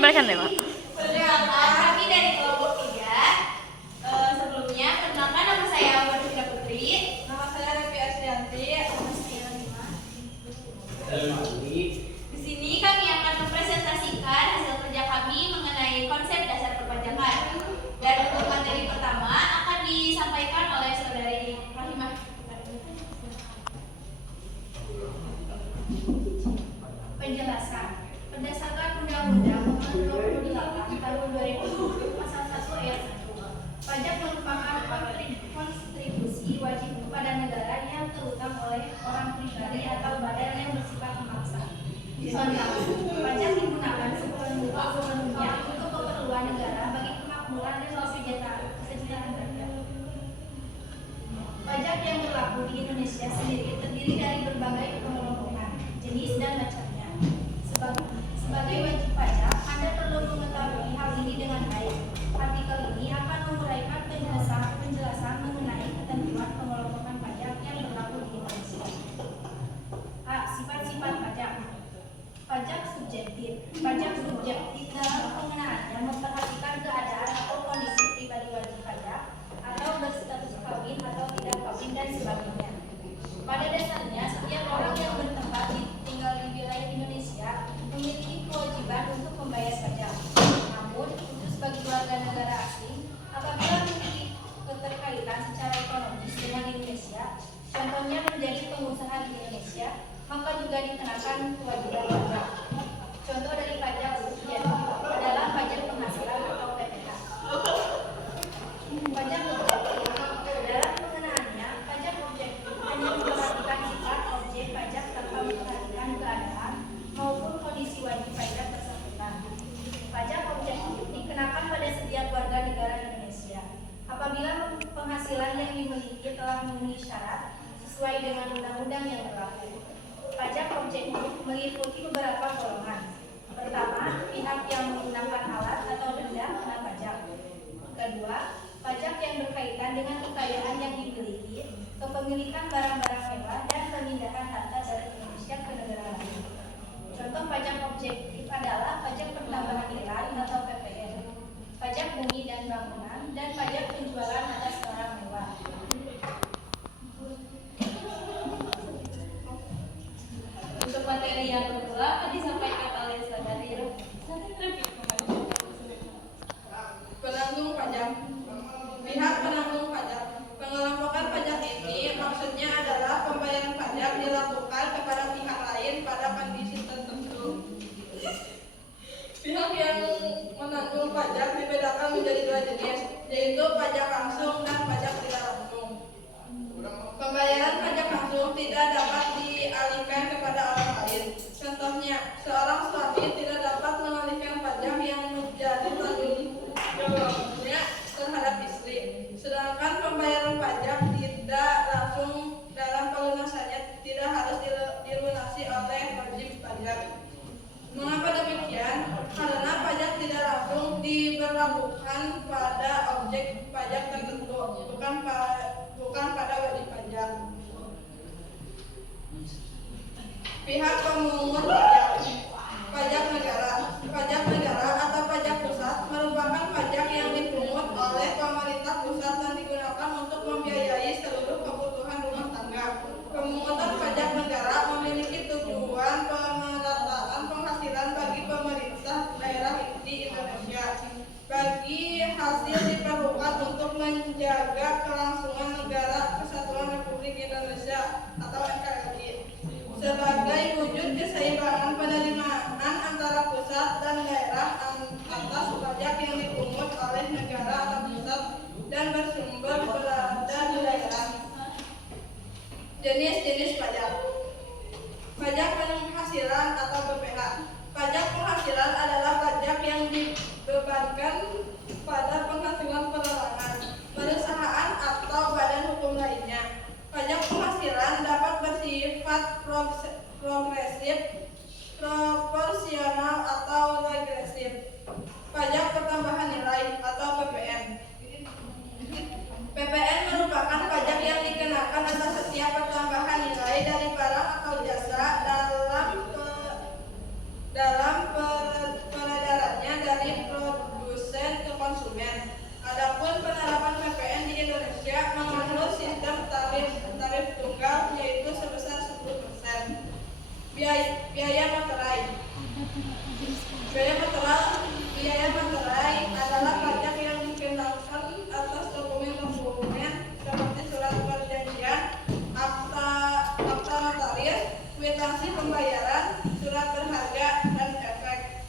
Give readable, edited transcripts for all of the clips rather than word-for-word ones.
balikan deh, Pak. Perkenalkan, kami dari kelompok 3. Sebelumnya, perkenalkan nama saya Warfida Putri. Nama saya Revi Asrianti. Di sini kami akan mempresentasikan hasil kerja kami mengenai konsep dasar perpajakan. Dan untuk materi pertama akan disampaikan oleh Saudari Rahimah. Penjelasan. Berdasarkan Undang-Undang Nomor 28 Tahun 2010 Pasal 1 Ayat 1, pajak merupakan kontribusi wajib kepada negara yang terutang oleh orang pribadi atau badan yang bersifat memaksa. Contoh, pajak digunakan sepenuhnya untuk keperluan negara bagi kemakmuran dan kesejahteraan rakyat. Pajak yang berlaku di Indonesia sendiri terdiri dari berbagai pengelompokan, jenis dan macamnya. Sebagai wajib pajak, Anda perlu mengetahui hal ini dengan baik. Artikel ini akan menguraikan penjelasan mengenai ketentuan pengelompokan pajak yang berlaku di Indonesia. A. Sifat-sifat pajak. Pajak subjektif. Pajak subjektif dalam pengenaannya memperhatikan keadaan atau kondisi pribadi wajib pajak atau berstatus kawin atau tidak kawin dan sebagainya. Pada dasarnya, setiap orang yang bertempat tinggal di wilayah Indonesia memiliki kewajiban untuk membayar pajak. Namun, khusus bagi warga negara asing, apabila memiliki keterkaitan secara ekonomis dengan Indonesia, contohnya menjadi pengusaha di Indonesia, maka juga dikenakan kewajiban pajak. Contoh dari pajak subjektif adalah pajak penghasilan atau PPh. Pajak objektif. Dalam pengenaannya, pajak objektif hanya memperhatikan sifat objek pajak tanpa memperhatikan keadaan maupun kondisi wajib pajak bersangkutan. Pajak objektif dikenakan pada setiap warga negara Indonesia apabila penghasilan yang dimiliki telah memenuhi syarat sesuai dengan undang-undang yang berlaku. Pajak objektif meliputi beberapa golongan. Pertama, pihak yang menggunakan alat atau benda kena pajak. Kedua, pajak yang berkaitan dengan kekayaan yang dimiliki, kepemilikan barang-barang mewah, dan pemindahan harta dari Indonesia ke negara lain. Contoh pajak objektif adalah pajak pertambahan nilai atau PPN, pajak bumi dan bangunan, dan pajak penjualan atas barang mewah. Untuk materi yang kedua akan disampaikan oleh Saudari Revi. Penanggung pajak. Pihak penanggung pajak. Pengelompokan pajak ini maksudnya adalah pembayaran pajak dilakukan kepada pihak lain pada kondisi tertentu. Pihak yang menanggung pajak dibedakan menjadi dua jenis, yaitu pajak langsung dan pajak tidak langsung. Pembayaran pajak langsung tidak dapat dialihkan kepada orang lain. Contohnya, seorang suami tidak dapat mengalihkan pajak yang menjadi tanggung jawabnya terhadap istri. Sedangkan pembayaran pajak tidak langsung dalam pelunasannya tidak harus dilunasi oleh wajib pajak. Mengapa demikian? Karena pajak tidak langsung diberlakukan pada objek pajak tertentu, bukan pada wajib pajak. Pihak pemungut pajak. Pajak negara. Pajak negara atau pajak pusat merupakan pajak yang dipungut oleh pemerintah pusat dan digunakan untuk membiayai seluruh kebutuhan rumah tangga. Pemungutan pajak negara memiliki tujuan pemerataan penghasilan bagi pemerintah daerah di Indonesia. Bagi hasil diperlukan untuk menjaga kelangsungan negara Kesatuan Republik Indonesia atau NKRI sebagai wujud keseimbangan penerimaan antara pusat dan daerah atas pajak yang dipungut oleh negara atau pusat dan bersumber berada di daerah. Jenis-jenis pajak. Pajak penghasilan atau BPH. Pajak penghasilan adalah pajak yang dibebankan pada penghasilan perorangan, perusahaan atau badan hukum lainnya. Pajak penghasilan dapat bersifat progresif, proporsional atau regresif. Pajak pertambahan nilai atau PPN. PPN merupakan pajak yang dikenakan atas setiap pertambahan nilai Biaya materai. Biaya materai adalah pajak yang dikenakan atas dokumen-dokumen seperti surat perjanjian, akta notaris, kwitansi pembayaran, surat berharga, dan efek,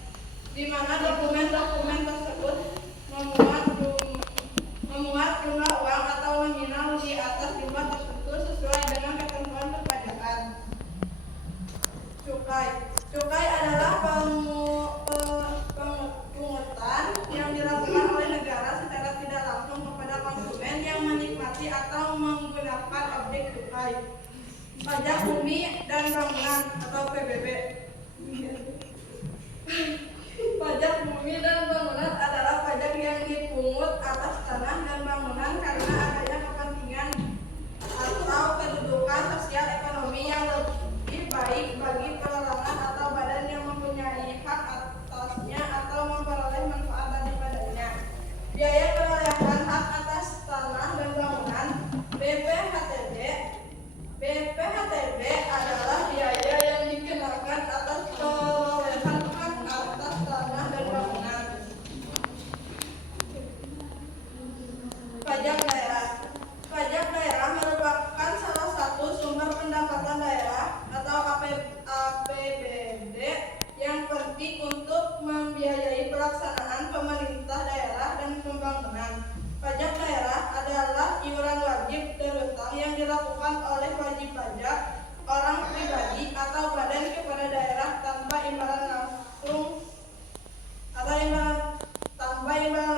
di mana dokumen-dokumen tersebut memuat jumlah uang atau nominal di atas jumlah tertentu sesuai dengan ketentuan perpajakan. Cukai adalah pungutan yang dilakukan oleh negara secara tidak langsung kepada konsumen yang menikmati atau menggunakan objek cukai. Pajak bumi dan bangunan atau PBB. Pajak bumi dan bangunan adalah pajak yang dipungut atas tanah dan bangunan karena adanya kepentingan atau kedudukan sosial ekonomi yang lebih baik bagi perorangan atau badan yang mempunyai hak atasnya atau memperoleh manfaat daripadanya. Biaya perolehan hak atas tanah dan bangunan BPHTB adalah biaya yang dikenakan atas perolehan hak atas tanah dan bangunan. Pajak daerah. Pajak daerah merupakan salah satu sumber pendapatan daerah atau APBD yang penting untuk membiayai pelaksanaan pemerintah daerah dan pembangunan. Pajak daerah adalah iuran wajib berhutang yang dilakukan oleh wajib pajak, orang pribadi atau badan kepada daerah tanpa imbalan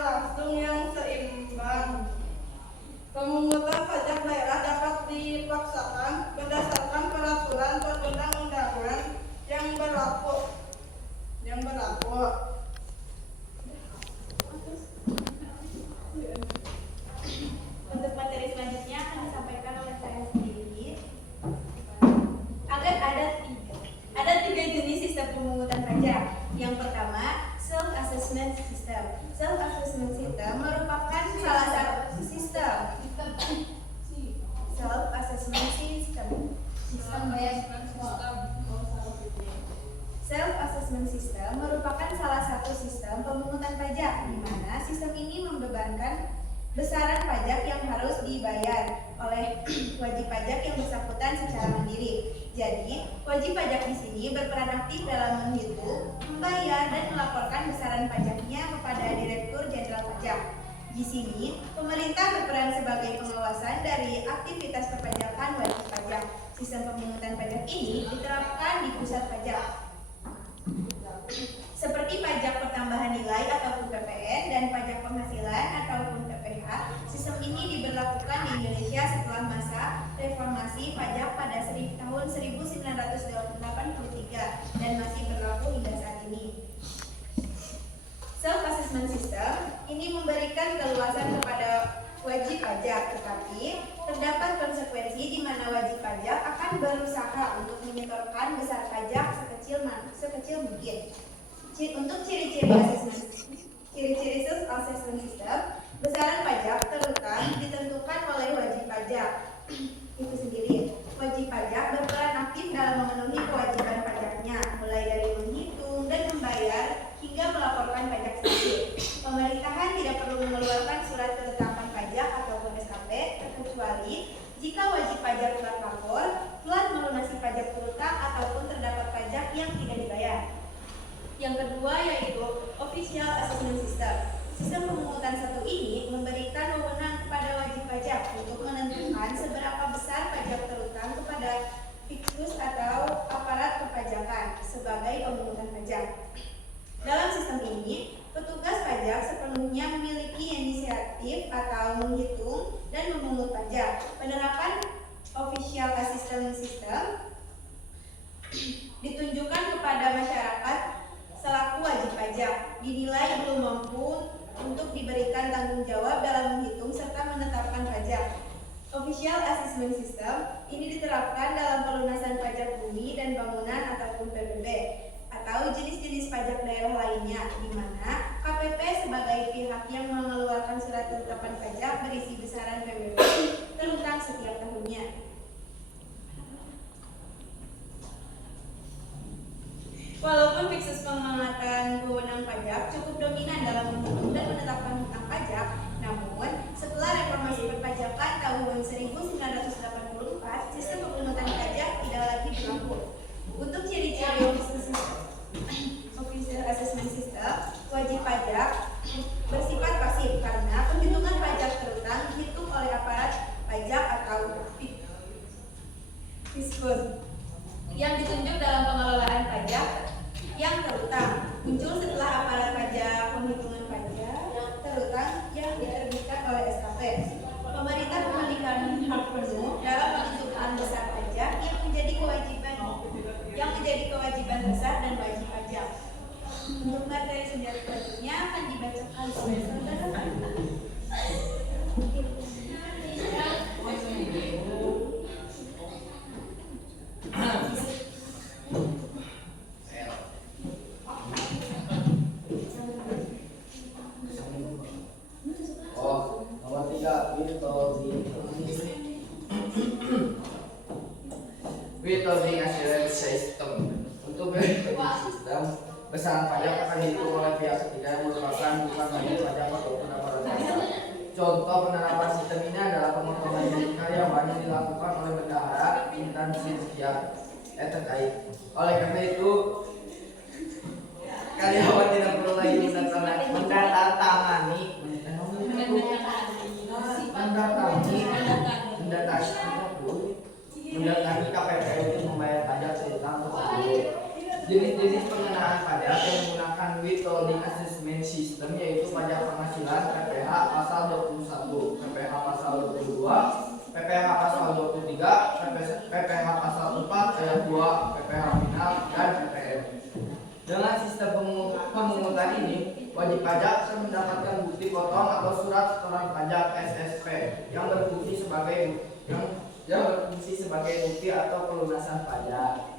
langsung yang seimbang. Pemungutan pajak daerah dapat dipaksakan berdasarkan peraturan perundang-undangan yang berlaku. Untuk materi selanjutnya akan disampaikan oleh saya sendiri. Ada tiga jenis sistem pemungutan pajak. Yang pertama, self-assessment system. Self-assessment system merupakan salah satu sistem. Self-assessment system. Self-assessment system merupakan salah satu sistem pemungutan pajak di mana sistem ini membebankan besaran pajak yang harus dibayar oleh wajib pajak yang bersangkutan secara mandiri. Jadi, wajib pajak di sini berperan aktif dalam menghitung, membayar, dan melaporkan besaran pajaknya kepada Direktur Jenderal Pajak. Di sini, pemerintah berperan sebagai pengawasan dari aktivitas perpajakan wajib pajak. Sistem pemungutan pajak ini diterapkan di pusat pajak, seperti pajak pertambahan nilai ataupun PPN dan pajak penghasilan ataupun PPH. Sistem ini diberlakukan di Indonesia setelah masa reformasi pajak pada tahun 1983 dan masih berlaku hingga saat ini. Self-assessment system ini memberikan keluasan kepada wajib pajak, tetapi terdapat konsekuensi di mana wajib pajak akan berusaha untuk menyetorkan besar pajak sekecil mungkin. Untuk ciri-ciri self-assessment system, besaran pajak terutang ditentukan oleh wajib pajak itu sendiri. Wajib pajak berperan aktif dalam memenuhi kewajiban pajaknya, mulai dari menghitung dan membayar hingga melaporkan pajak sendiri. Pemerintahan tidak perlu mengeluarkan surat ketetapan pajak ataupun SKP, kecuali jika wajib pajak telah lapor, telah melunasi pajak terutang ataupun terdapat pajak yang tidak dibayar. Yang kedua yaitu official assessment system. Sistem pemungutan satu ini memberikan wewenang kepada wajib pajak untuk menentukan seberapa besar pajak terutang kepada Fiksus atau aparat perpajakan sebagai pemungutan pajak. Dalam sistem ini, petugas pajak sepenuhnya memiliki inisiatif atau menghitung dan memungut pajak. Penerapan official assessment system ditunjukkan kepada masyarakat selaku wajib pajak, dinilai belum mampu untuk diberikan tanggung jawab dalam menghitung serta menetapkan pajak. Official assessment system ini diterapkan dalam pelunasan pajak bumi dan bangunan ataupun PBB atau jenis-jenis pajak daerah lainnya, di mana KPP sebagai pihak yang mengeluarkan surat ketetapan pajak berisi besaran PBB terutang setiap tahunnya. Walaupun fiksus pengamatan wewenang pajak cukup dominan dalam menghitung dan menetapkan hutang pajak, namun setelah reformasi perpajakan tahun 1984, sistem pemungutan pajak tidak lagi berlaku. Untuk ciri-ciri official assessment system, wajib pajak bersifat pasif karena penghitungan pajak terutang dihitung oleh aparat pajak atau fiskus yang ditunjuk dalam pengelolaan pajak yang terutang, muncul setelah aparat pajak penghitungan pajak terutang yang diterbitkan oleh SKP. Pemerintah memiliki hak penuh dalam menentukan besar pajak yang menjadi kewajiban besar dan wajib pajak. Untuk materi sumber selanjutnya akan dibacakan oleh saudara. Nomor 3, withholding assurance system. Untuk withholding sistem, besaran pajak akan dihitung oleh pihak ketiga yang merupakan bukan wajib pajak ataupun aparat pajak. Contoh penerapan sistem ini adalah pemotongan unit karyawan yang dilakukan oleh bendahara instansi terkait. Oleh karena itu, karyawan tidak perlu lagi mendatangi KPPU untuk membayar pajak tentang tersebut. Jenis-jenis pengenaan pajak yang menggunakan withholding assessment system yaitu pajak penghasilan PPh pasal 21, PPh pasal 22, PPh pasal 23, PPh pasal 4 ayat 2, PPh final dan PPN. Dengan sistem pemungutan ini, wajib pajak akan mendapatkan bukti potong atau surat setoran pajak SSP yang berfungsi sebagai bukti atau pelunasan pajak.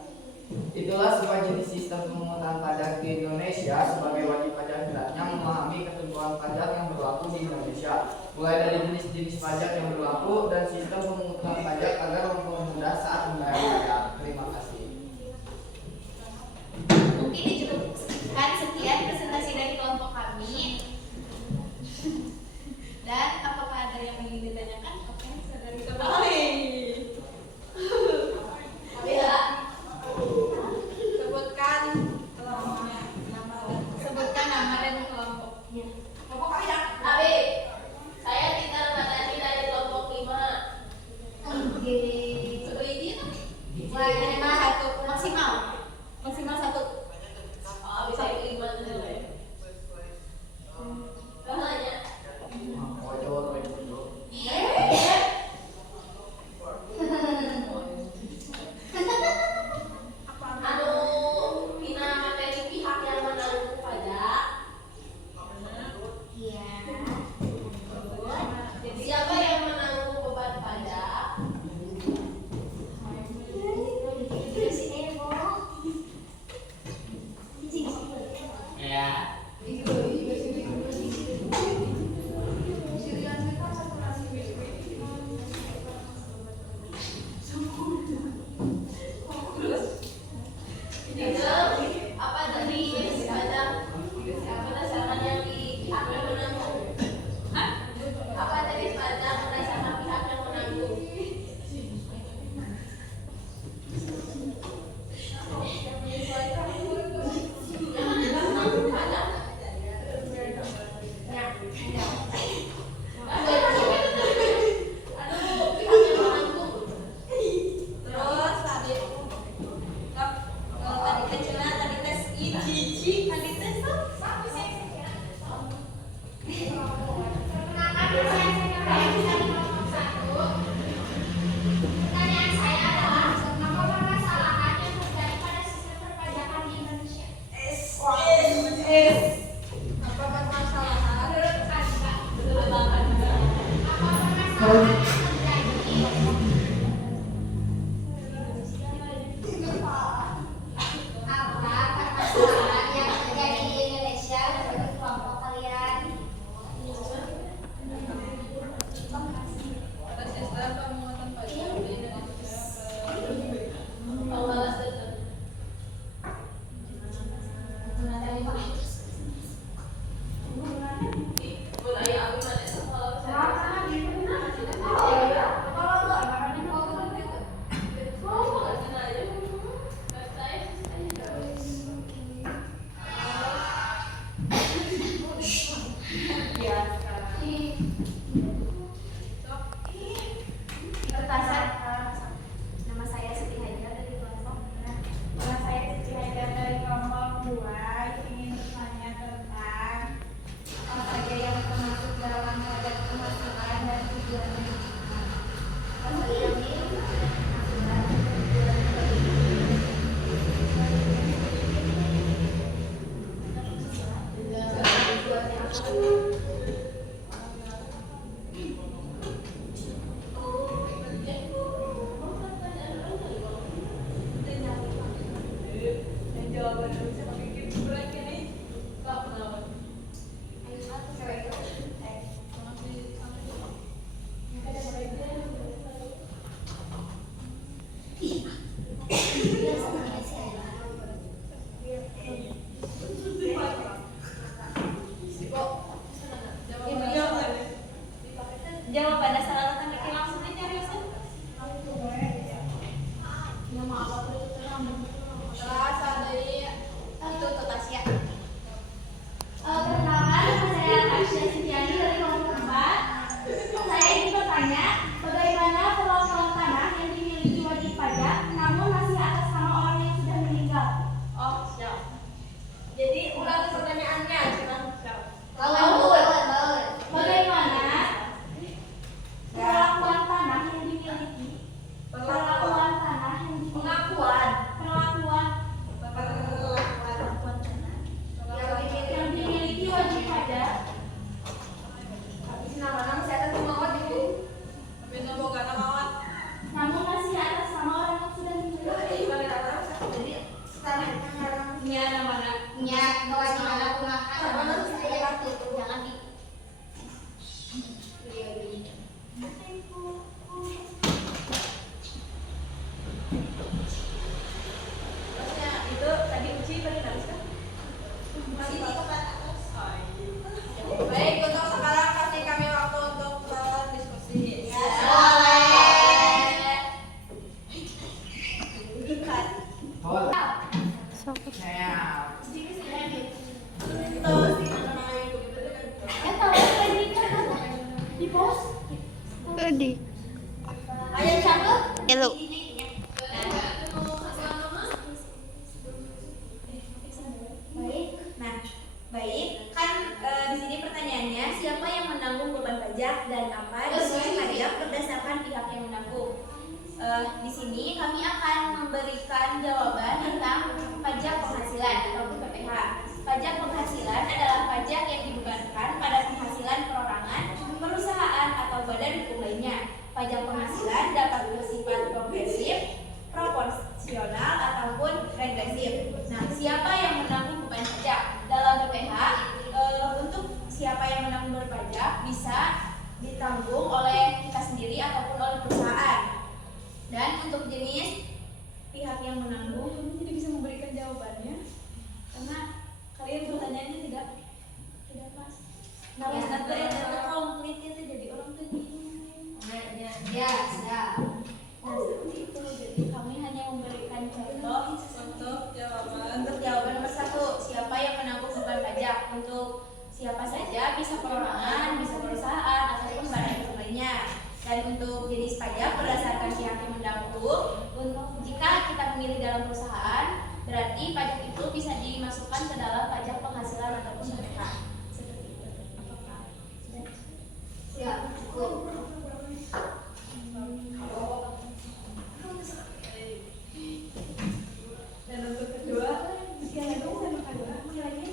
Itulah semua jenis sistem pemungutan pajak di Indonesia. Sebagai wajib pajak hendaknya memahami ketentuan pajak yang berlaku di Indonesia, mulai dari jenis-jenis pajak yang berlaku dan sistem pemungutan pajak agar mempermudah saat membayar pajak. Terima kasih. Mungkin dicukupkan sekian presentasi dari kelompok kami. Dan apakah ada yang ingin ditanyakan? Oke, saudari Kabali. Sebutkan nama dan kelompoknya. Kelompok kami Abi, saya Tita Ramadhani dari kelompok 5. Oke. Seperti itu. Minimal 1 maksimal. Maksimal 1. Oh, bisa 5 dulu ya. Bahanya. Bina materi pihak yang menanggung pajak. Iya. Siapa yang menanggung beban pajak? Ya. Apa tadi pajak? Berdasarkan yang di pihak yang menanggung. Hah? Apa tadi pajak berdasarkan pihak yang menanggung? Pajak. Aduh, pihak yang menanggung. Terus kalau tadi kecilnya tadi tes IJJ, tadi tes apa sih? Pertanyaan saya adalah, apa permasalahan yang terjadi pada sistem perpajakan di Indonesia? Apa permasalahan? Apa permasalahan yang terjadi? Apa permasalahan yang terjadi di Indonesia menurut kelompok kalian? Pada sistem pemungutan pajak di Indonesia. Pengawas dulu. jawaban bisa pakai berat ini. Enggak pengalaman. Jawabannya salah tanda kira langsung aja Riosan. Itu Tasya. Perkenalkan, nama saya Tasya Sintiani dari kelompok 4. Saya ingin bertanya, bagaimana perlakuan tanah yang dimiliki wajib pajak, namun masih atas nama orang yang sudah meninggal? Oh, siap. Jadi ulangi pertanyaannya, cuman siap. Bagaimana perlakuan tanah yang dimiliki? Perlakuan tanah yang dimiliki. Pengakuan. Perlakuan yang dimiliki wajib pajak, Nama-nama saya akan mawat itu. namun masih atas nama orang yang sudah meninggal. Nya nama-nama. Jangan di Maksudnya itu tadi uji paling habis kan? Baik, untuk sekarang kasih kami waktu untuk diskusi. Hol. Nah. di pos. Ayo cabut. Baik, kan di sini pertanyaannya siapa yang menanggung beban pajak dan apa jenis pajak berdasarkan pihak yang menanggung. Di sini kami akan memberikan jawaban tentang pajak penghasilan atau PPH. Pajak penghasilan adalah pajak yang dibebankan pada penghasilan perorangan, perusahaan atau badan hukum lainnya. Pajak penghasilan dapat bersifat progresif, proporsional ataupun regresif. Nah, siapa yang menanggung beban pajak? Dalam PPH, untuk siapa yang menanggung beban pajak bisa ditanggung oleh kita sendiri ataupun oleh perusahaan. Dan untuk jenis pihak yang menanggung, kamu tidak bisa memberikan jawabannya karena kalian pertanyaannya tidak pas. Nah, nanti ada komplit itu jadi orang tuh bingung. Ya, sudah. Nah, seperti itu. Jadi kami hanya memberikan contoh Untuk jawaban. untuk jawaban nomor 1, siapa yang menanggung beban pajak. Untuk siapa saja, bisa perorangan, bisa perusahaan, ataupun badan hukum lainnya. Dan untuk jenis pajak berdasarkan pihak yang menanggung, untuk jika kita memilih dalam perusahaan, berarti pajak itu bisa dimasukkan ke dalam pajak penghasilan ataupun PPH. Seperti itu. Apakah sudah? Siap, cukup. Dan untuk kedua, sekali dong sama kedua, nilainya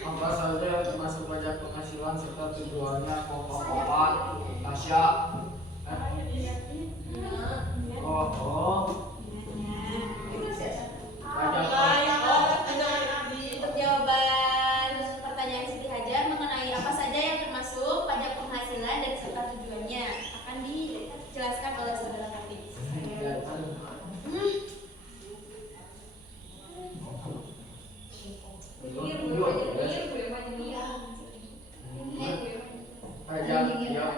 Apa saja yang termasuk pajak penghasilan serta tujuannya? Pokok-pokok Tasya. Pajak Untuk jawaban pertanyaan Siti Hajar mengenai apa saja yang termasuk pajak penghasilan dan serta tujuannya akan dijelaskan oleh saudara Kartik. pajak ya.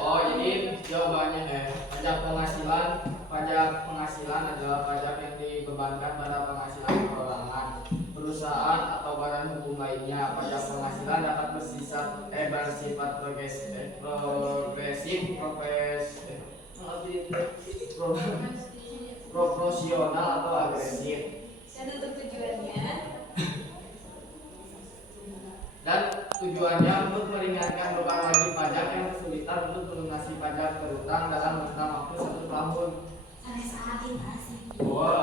Oh, jadi jawabannya pajak penghasilan adalah pajak yang dibebankan pada penghasilan perorangan, perusahaan atau badan hukum lainnya. Pajak penghasilan dapat bersifat progresif, proporsional atau agresif. Dan untuk tujuannya untuk meringankan beban wajib pajak yang kesulitan untuk melunasi pajak berhutang dalam rentang waktu 1 tahun. Wow.